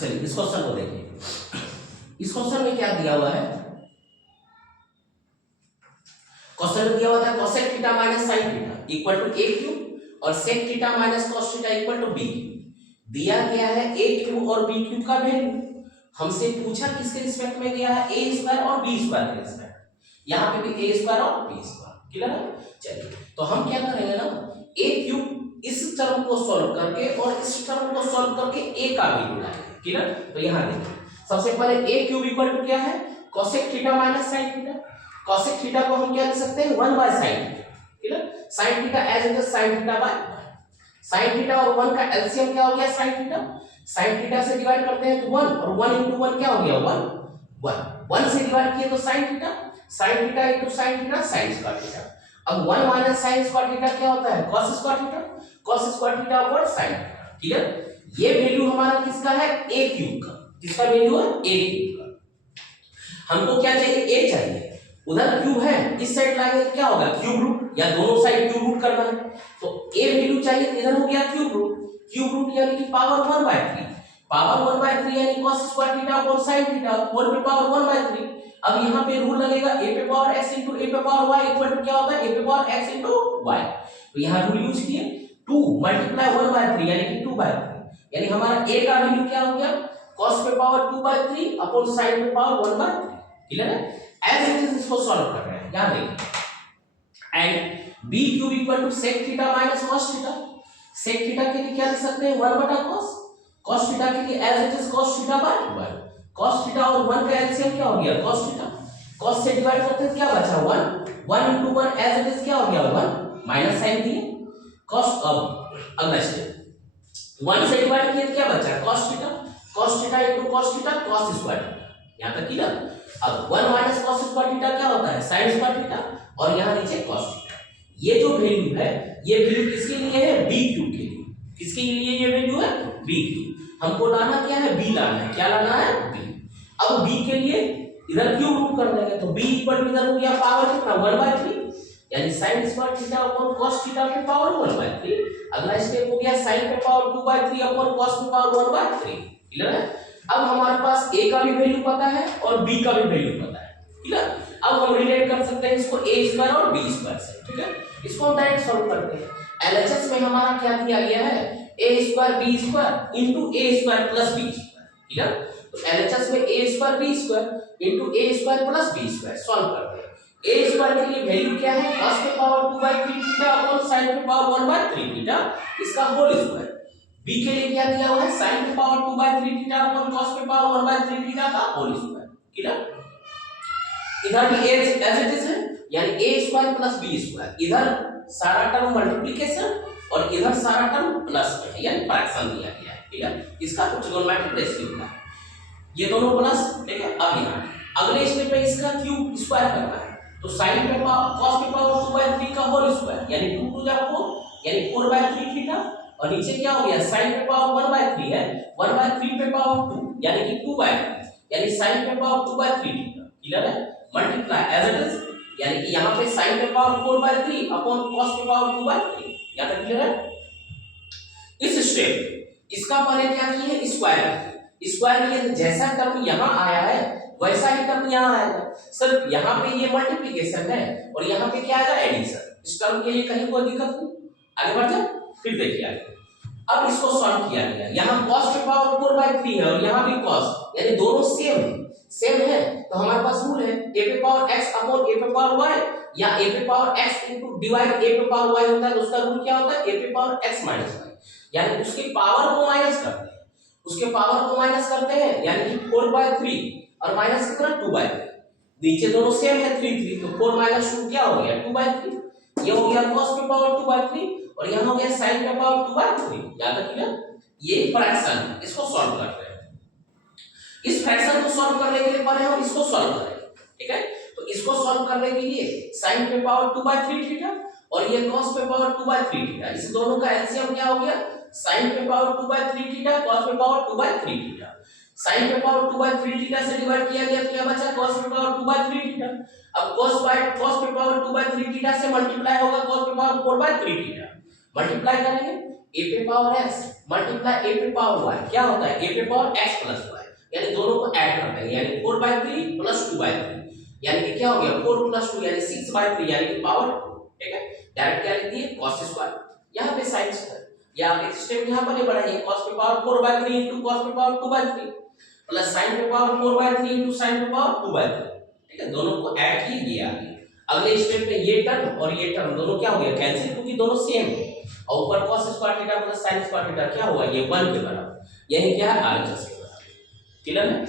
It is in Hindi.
चलिए इस क्वेश्चन को देखिए। इस क्वेश्चन में क्या दिया हुआ है, क्वेश्चन में दिया हुआ था cosec theta minus sin theta equal to a cube और sec theta minus cos theta equal to b cube. दिया गया है a क्यूब और b क्यूब का वैल्यू। हमसे पूछा किसके रिस्पेक्ट में दिया है, a स्क्वायर और b स्क्वायर के रिस्पेक्ट। यहाँ पे भी a स्क्वायर और b स्क्वायर क्लियर है। चलिए तो हम क्या करेंगे ना, a क्यूब इस टर्म को सॉल्व करके और इस टर्म को सॉल्व करके a का वैल्यू लाएंगे क्लियर। तो यहाँ देखिए सबसे पहले a क्यूब इक्वल टू क्या है, cosec theta minus sin theta. cosec theta को हम क्या लिख सकते हैं 1 by sin theta clear. sin theta as it is sin theta by sin theta और 1 का एलसीएम क्या हो गया sin थीटा। sin थीटा से डिवाइड करते हैं तो 1 और 1 into 1 क्या हो गया 1 1 से डिवाइड किए तो sin theta into sin theta sin square theta. अब 1 माइनस sin स्क्वायर थीटा क्या होता है cos square theta upon sin theta clear. ये वैल्यू हमारा किसका है a क्यूब का, किसका वैल्यू है a क्यूब का। हमको क्या चाहिए a चाहिए, उधर क्यूब है इस साइड लाएंगे तो क्या होगा क्यूब रूट, या दोनों साइड क्यूब रूट करना है तो a वैल्यू चाहिए, इधर हो गया क्यूब रूट यानी कि पावर 1/3 यानी cos square theta upon sin theta whole पे पावर 1/3। अब यहाँ पे रूल लगेगा a पे पावर x into a पे पावर y इक्वल टू क्या होता है a पे पावर x into y। तो यहाँ रूल यूज किए 2 मल्टीप्लाई 1/3 यानी कि 2/3 यानी हमारा a का वैल्यू क्या हो गया cos पे पावर 2/3 अपॉन sin पे पावर 1/3 क्लियर है। एज इट इज इसको सॉल्व कर रहे हैं, यहाँ देखिए and b cube equal to sec theta minus cos theta. sec theta के लिए क्या लिख सकते हैं 1/cos, cos थीटा के लिए as it is cos theta by 1। cos theta और 1 का एलसीएम क्या हो गया cos थीटा, cos से डिवाइड करते हैं क्या बचा 1 into 1 एज इट इज क्या हो गया 1 माइनस साइन दिए cos। अब अगला स्टेप 1 से डिवाइड किए तो क्या बचा cos theta into cos theta cos square theta, यहां तक क्लियर। अब 1 माइनस cos स्क्वायर थीटा क्या होता है sin स्क्वायर थीटा और यहां नीचे cos थीटा। ये जो वैल्यू है ये वैल्यू किसके लिए है b क्यूब के लिए, किसके लिए ये वैल्यू है b क्यूब। हमको लाना क्या है b लाना है, क्या लाना है b। अब b के लिए इधर क्यूब रूट कर देंगे तो b इक्वल टू इधर हो गया पावर कितना 1/3 यानी sin square theta upon cos theta पे पावर 1/3। अगला स्टेप हो गया sin पे पावर 2/3 अपॉन cos पे पावर 1/3 क्लियर है। अब हमारे पास a का भी वैल्यू पता है और b का भी वैल्यू पता है क्लियर। अब हम रिलेट कर सकते हैं इसको a स्क्वायर और b स्क्वायर से ठीक है। इसको हम डायरेक्ट सॉल्व करते हैं। एलएचएस में हमारा क्या दिया गया है a square b square into a square plus b square clear. तो एलएचएस में a square b square into a square plus b square solve करते हैं। a स्क्वायर के लिए वैल्यू क्या है cos पे पावर 2/3 थीटा अपॉन sin पे पावर 1/3 थीटा इसका होल स्क्वायर। b के लिए क्या दिया हुआ है sin पे पावर 2/3 थीटा अपॉन cos पे पावर 1/3 थीटा का होल स्क्वायर क्लियर। इधर भी एज इट इज है यानी a square plus b square, इधर सारा टर्म मल्टीप्लिकेशन और इधर सारा टर्म प्लस में है यानी फ्रैक्शन दिया गया है ठीक है। इसका कुछ ट्रिगोनोमेट्रिक रेशियो है ये दोनों प्लस ठीक है। अब यहाँ अगले स्टेप में इसका क्यूब स्क्वायर करना है तो sin पे पावर cos पे पावर 2/3 का होल स्क्वायर यानी 2 2 जा 4 यानी 4/3 थीटा और नीचे क्या हो गया sin पे पावर 1/3 है 1/3 पे पावर 2 यानी कि 2/3 यानी sin पे पावर 2/3 थीटा क्लियर है। मल्टीप्लाई एज इट इज यानी कि यहाँ पे sin पे पावर 4/3 अपॉन cos पे पावर 2/3 यहाँ तक क्लियर है। इस स्टेप इसका पहले क्या किए स्क्वायर किए जैसा टर्म यहाँ आया है वैसा ही टर्म यहाँ आएगा, सिर्फ यहाँ पे ये मल्टीप्लिकेशन है और यहाँ पे क्या आएगा एडिशन। इस टर्म के लिए कहीं कोई दिक्कत नहीं, आगे बढ़ जाओ फिर देखिए आगे। अब इसको सॉल्व किया गया, यहाँ cos पे पावर 4/3 है और यहाँ भी cos यानी दोनों सेम है तो हमारे पास रूल है a पे पावर x अपॉन a पे पावर y या a पे power x into divide a पे पावर y होता है तो उसका रूल क्या होता है a पे पावर x माइनस y यानी उसके पावर को माइनस करते हैं यानी कि 4/3 और माइनस कितना 2/3 नीचे दोनों सेम है 3 तो 4 - 2 क्या हो गया 2/3 ये हो गया cos पे पावर 2/3 और यहाँ हो गया sin पे पावर 2/3 याद रखिएगा। ये फ्रैक्शन है, इसको सॉल्व कर रहे हैं। इस फ्रैक्शन को सॉल्व करने के लिए पहले हम इसको सॉल्व करेंगे ठीक है। तो इसको सॉल्व करने के लिए sin पे पावर 2/3 थीटा और ये cos पे पावर 2/3 थीटा, इस दोनों का एलसीएम क्या हो गया sin पे पावर 2/3 थीटा cos पे पावर 2/3 थीटा। sin पे पावर 2/3 थीटा से डिवाइड किया गया तो क्या बचा cos पे पावर 2/3 थीटा। अब cos पे पावर 2/3 थीटा से मल्टीप्लाई होगा cos पे पावर 4/3 थीटा, मल्टीप्लाई करेंगे ए पे पावर x मल्टीप्लाई ए पे पावर y क्या होता है, ए पे पावर x प्लस y, यानी दोनों को ऐड करते हैं, यानी 4/3 प्लस 2/3, यानी कि क्या हो गया 4 प्लस 2 यानी 6/3, यानी कि पावर 2। ठीक है, डायरेक्ट क्या लिख दिए cos स्क्वायर, यहाँ पे sin स्क्वायर, या आप एक स्टेप यहाँ पर बढ़ाइए, cos पे पावर 4/3 इनटू cos पे पावर 2/3 प्लस sin पे पावर 4/3 इनटू sin पे पावर 2/3। ठीक है, दोनों को ऐड किए, ये आ गया। अगले स्टेप में ये टर्म और ये टर्म दोनों क्या हो गया कैंसिल, क्योंकि दोनों सेम है, और ऊपर cos square theta plus sin square theta क्या हुआ, ये 1 के बराबर, यही क्या है RHS के बराबर। क्लियर है।